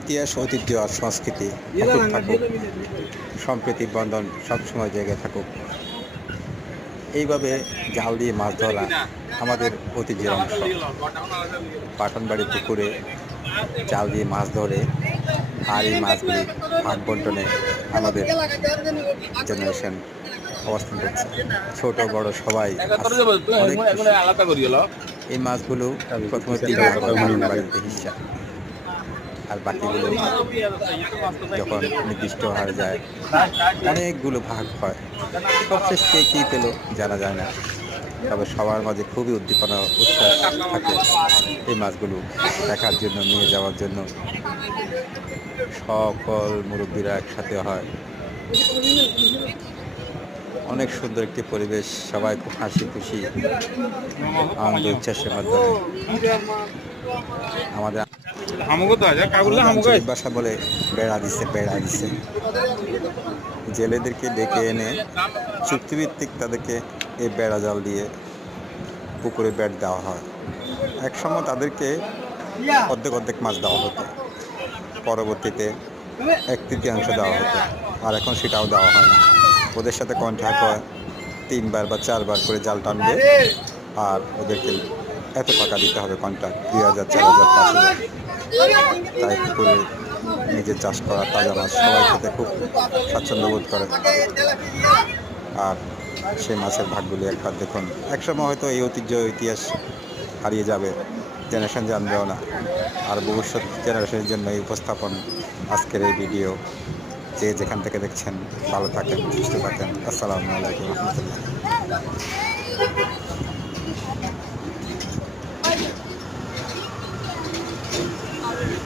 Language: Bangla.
ইতিহাস, ঐতিহ্য আর সংস্কৃতি অটুট থাকুক, সম্প্রীতির বন্ধন সবসময় জেগে থাকুক। এইভাবে জাল দিয়ে মাছ ধরা আমাদের ঐতিহ্যের অংশ। পাঠানবাড়ি পুকুরে জাল দিয়ে মাছ ধরে আর এই মাছগুলি ভাগ বন্টনে আমাদের জেনারেশন অবস্থান করছে। ছোট বড় সবাই অনেক খুশি। এই মাছগুলো প্রথমে 3 ভাগ হয় পাঠানবাড়িতে হিস্সা, আর বাকিগুলো যখন নির্দিষ্ট হয়ে যায় অনেকগুলো ভাগ হয়। সবশেষ কে কী পেল জানা যায় না, তবে সবার মাঝে খুবই উদ্দীপনা উচ্ছ্বাস থাকে এই মাছগুলো দেখার জন্য, নিয়ে যাওয়ার জন্য। সকল মুরব্বীরা একসাথে হয়, অনেক সুন্দর একটি পরিবেশ, সবাই খুব হাসি খুশি আনন্দ উচ্ছ্বাসের মাধ্যমে আমাদের আঞ্চলিক ভাষা বলে বেড়া দিচ্ছে। জেলেদেরকে ডেকে এনে চুক্তিভিত্তিক তাদেরকে এই বেড়া জাল দিয়ে পুকুরে বেড় দেওয়া হয়। একসময় তাদেরকে অর্ধেক মাছ দেওয়া হতো, পরবর্তীতে 1/3 দেওয়া হতো, আর এখন সেটাও দেওয়া হয় না। ওদের সাথে কন্ট্রাক্ট হয় 3 বার বা 4 বার করে জাল টানবে, আর ওদেরকে এত টাকা দিতে হবে কন্ট্রাক্ট, 2,000, 4,000, 5,000। তাই পুকুরে নিজের চাষ করা তাজা মাছ সবাই খেতে খুব স্বাচ্ছন্দ্য বোধ করে। আর সেই মাছের ভাগগুলি একবার দেখুন। একসময় হয়তো এই ঐতিহ্য ইতিহাস হারিয়ে যাবে, জেনারেশন জানবেও না। আর ভবিষ্যৎ জেনারেশনের জন্য এই উপস্থাপন, আজকের এই ভিডিও। যে যেখান থেকে দেখছেন ভালো থাকেন, সুস্থ থাকেন। আসসালামু আলাইকুম রহমতুল্লাহ।